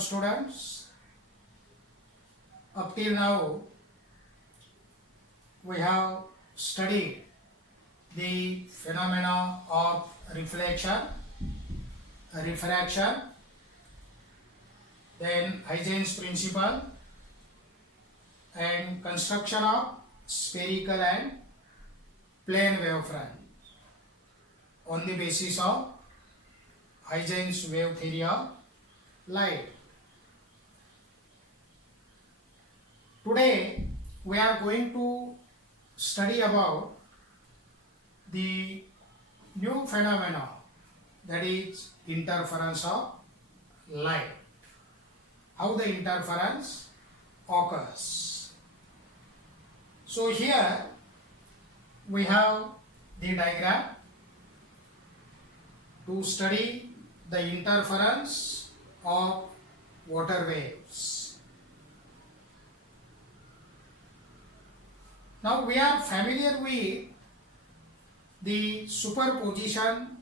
Welcome students. Up till now we have studied the phenomena of reflection, refraction, then Huygens principle and construction of spherical and plane wavefront on the basis of Huygens wave theory of light. Today we are going to study about the new phenomena, that is interference of light. How the interference occurs. So here we have the diagram to study the interference of water waves. Now we are familiar with the superposition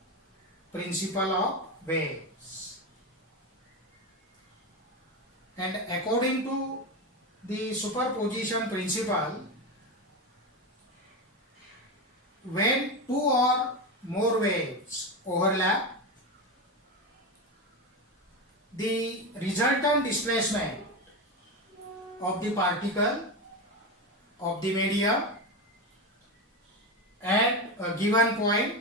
principle of waves, and according to the superposition principle, when two or more waves overlap, the resultant displacement of the particle of the medium at a given point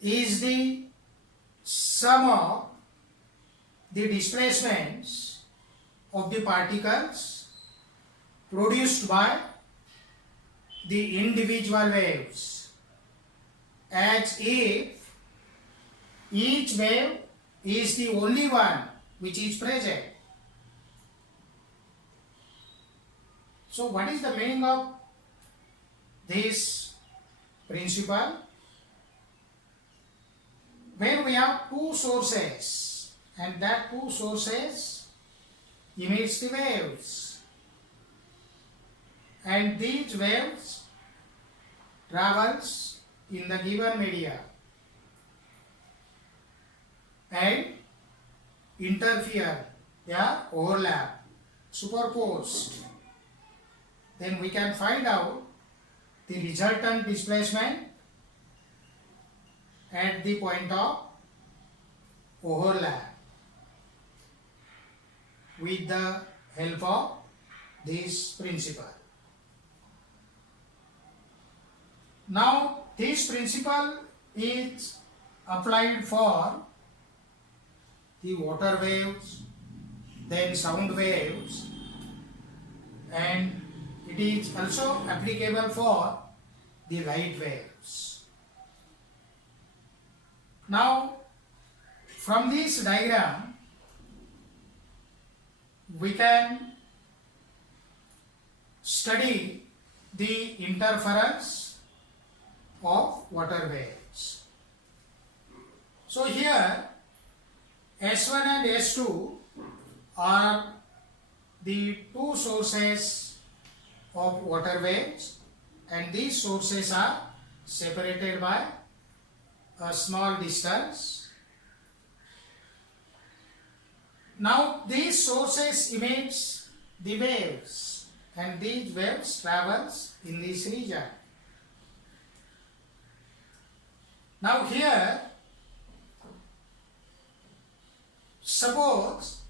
is the sum of the displacements of the particles produced by the individual waves, as if each wave is the only one which is present. So what is the meaning of this principle? When we have two sources and that two sources emits the waves, and these waves travels in the given media and interfere, they are overlap, superposed, then we can find out the resultant displacement at the point of overlap with the help of this principle. Now this principle is applied for the water waves, then sound waves, and it is also applicable for the light waves. Now from this diagram we can study the interference of water waves. So here S1 and S2 are the two sources of water waves, and these sources are separated by a small distance. Now these sources emits the waves, and these waves travels in this region. Now here, suppose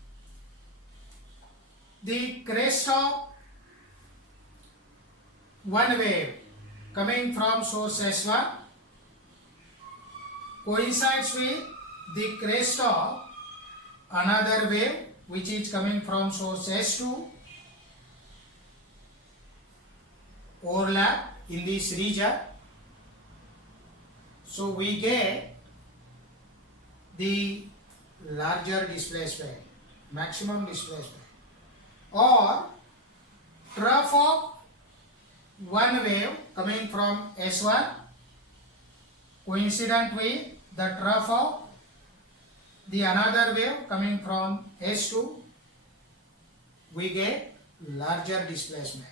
the crest of one wave coming from source S1 coincides with the crest of another wave which is coming from source S2, overlap in this region. So we get the larger displacement, maximum displacement, or trough of one wave coming from S1 coincident with the trough of the another wave coming from S2, we get larger displacement.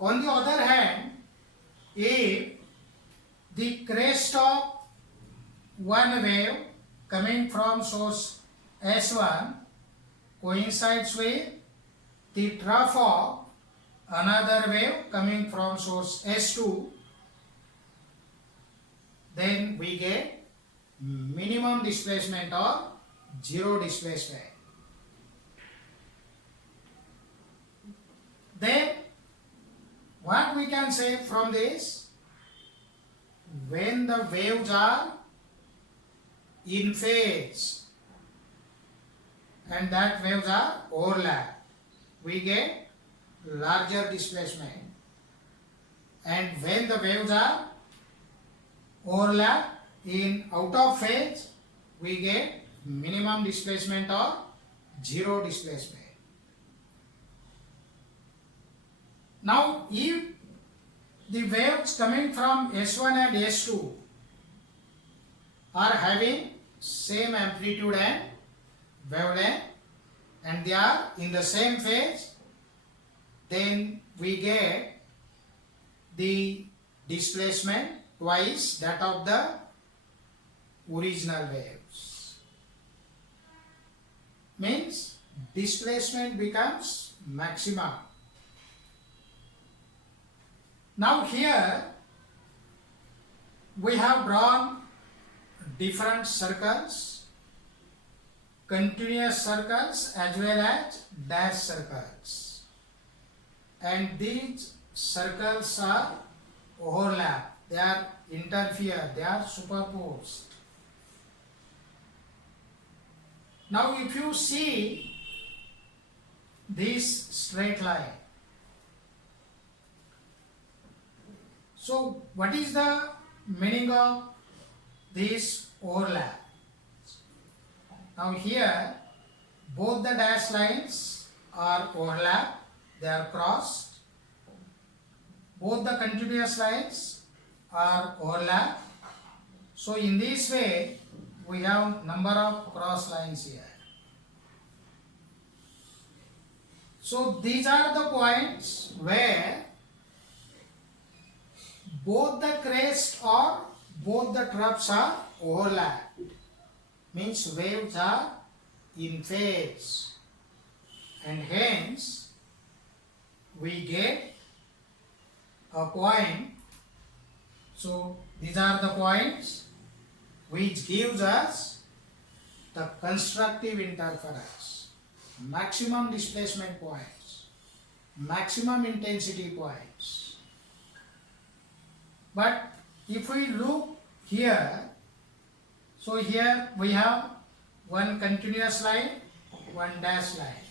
On the other hand, if the crest of one wave coming from source S1 coincides with the trough of another wave coming from source S2, then we get minimum displacement or zero displacement. Then what we can say from this, when the waves are in phase and that waves are overlap, we get larger displacement, and when the waves are overlap in out of phase, we get minimum displacement or zero displacement. Now if the waves coming from S1 and S2 are having same amplitude and wavelength and they are in the same phase, then we get the displacement twice that of the original waves. Means displacement becomes maximum. Now here we have drawn different circles, continuous circles as well as dash circles, and these circles are overlap, they are interfere, they are superposed. Now if you see this straight line, so what is the meaning of this overlap? Now here both the dash lines are overlap, they are crossed. Both the continuous lines are overlap. So in this way we have number of cross lines here. So these are the points where both the crest or both the troughs are overlapped. Means waves are in phase, and hence we get a point. So these are the points which gives us the constructive interference, maximum displacement points, maximum intensity points. But if we look here, so here we have one continuous line, one dash line,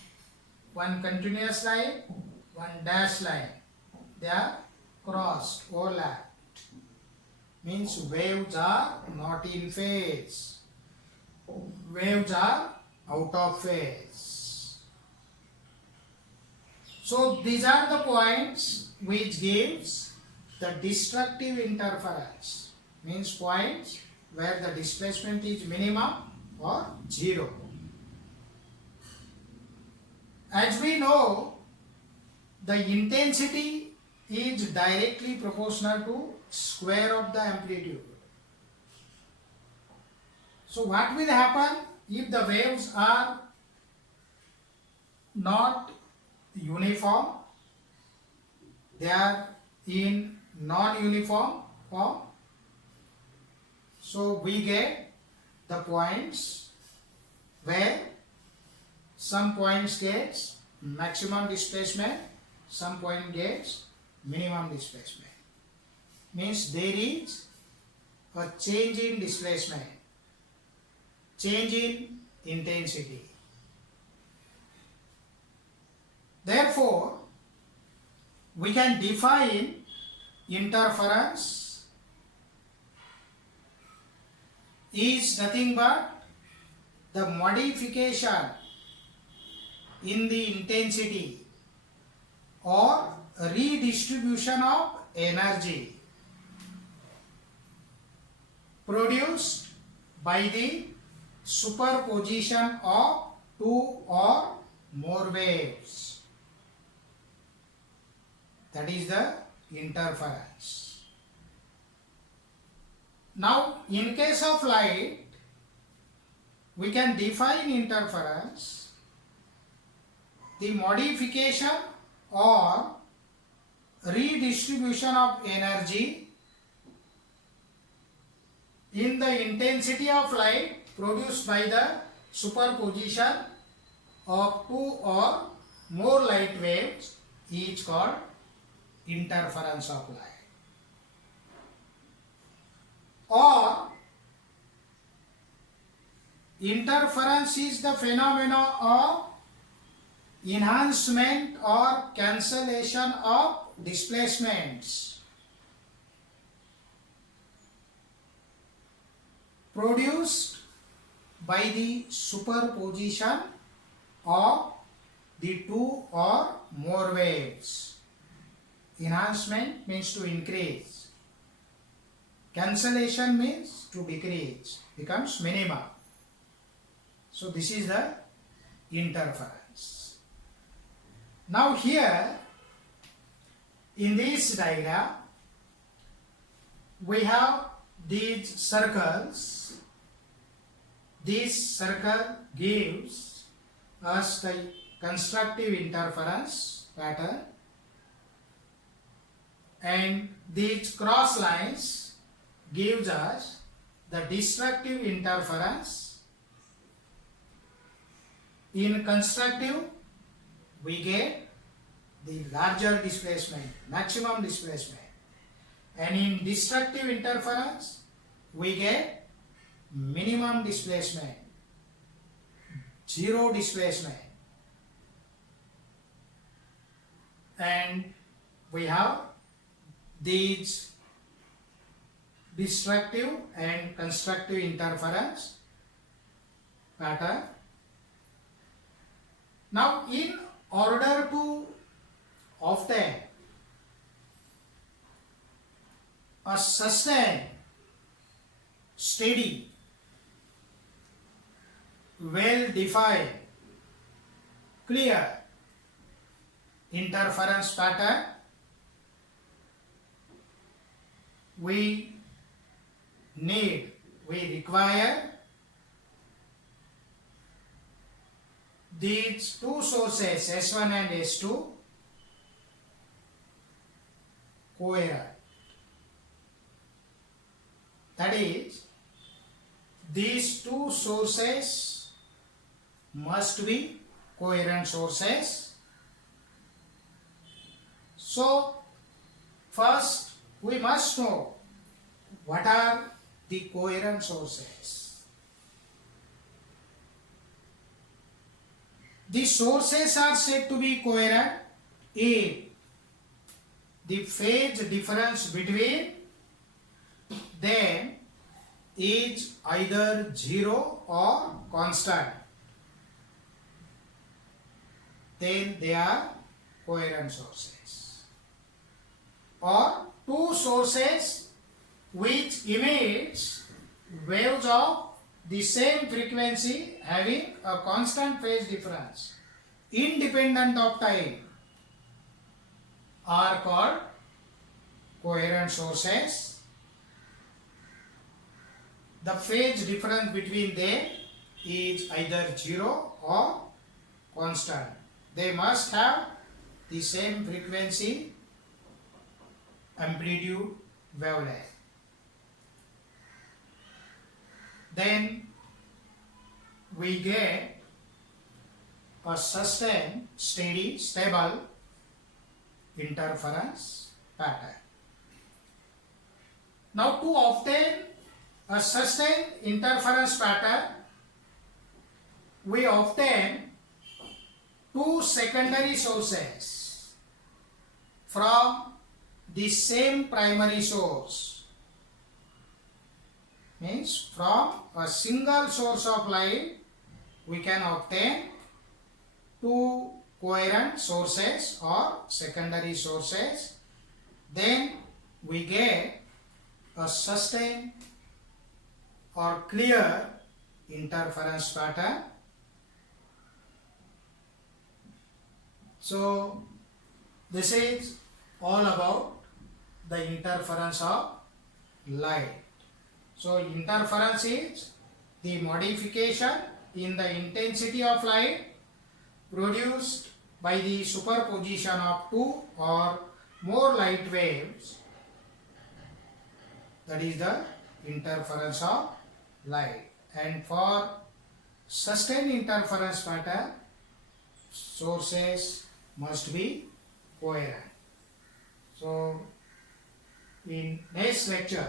one continuous line, one dash line. They are crossed, overlapped. Means waves are not in phase. Waves are out of phase. So these are the points which gives the destructive interference. Means points where the displacement is minimum or zero. As we know, the intensity is directly proportional to square of the amplitude. So what will happen if the waves are not uniform, they are in non-uniform form? So we get the points where some points gets maximum displacement, some point gets minimum displacement. Means there is a change in displacement, change in intensity. Therefore, we can define interference is nothing but the modification in the intensity or redistribution of energy produced by the superposition of two or more waves. That is the interference. Now in case of light, we can define interference, the modification or redistribution of energy in the intensity of light produced by the superposition of two or more light waves is called interference of light. Or interference is the phenomena of enhancement or cancellation of displacements produced by the superposition of the two or more waves. Enhancement means to increase. Cancellation means to decrease, becomes minimum. So this is the interference. Now here in this diagram we have these circles. This circle gives us the constructive interference pattern, and these cross lines gives us the destructive interference. In constructive we get the larger displacement, maximum displacement, and in destructive interference we get minimum displacement, zero displacement. And we have these destructive and constructive interference pattern. Now in order to obtain a sustained, steady, well defined, clear interference pattern, we require these two sources S1 and S2 coherent. That is, these two sources must be coherent sources. So first we must know what are the coherent sources. The sources are said to be coherent if the phase difference between them is either zero or constant. Then they are coherent sources. Or two sources which emits waves of the same frequency having a constant phase difference independent of time are called coherent sources. The phase difference between them is either zero or constant. They must have the same frequency, amplitude, wavelength. Then we get a sustained, steady, stable interference pattern. Now to obtain a sustained interference pattern, we obtain two secondary sources from the same primary source. Means from a single source of light we can obtain two coherent sources or secondary sources. Then we get a sustained or clear interference pattern. So this is all about the interference of light. So interference is the modification in the intensity of light produced by the superposition of two or more light waves, that is the interference of light. And for sustained interference pattern, sources must be coherent. So in next lecture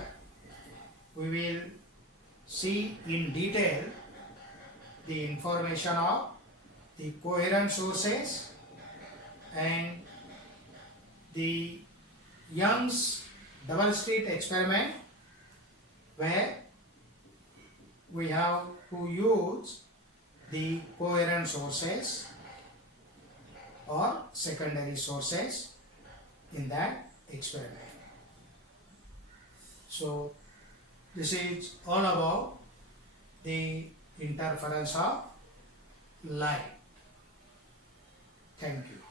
we will see in detail the information of the coherent sources and the Young's double slit experiment, where we have to use the coherent sources or secondary sources in that experiment. So this is all about the interference of light. Thank you.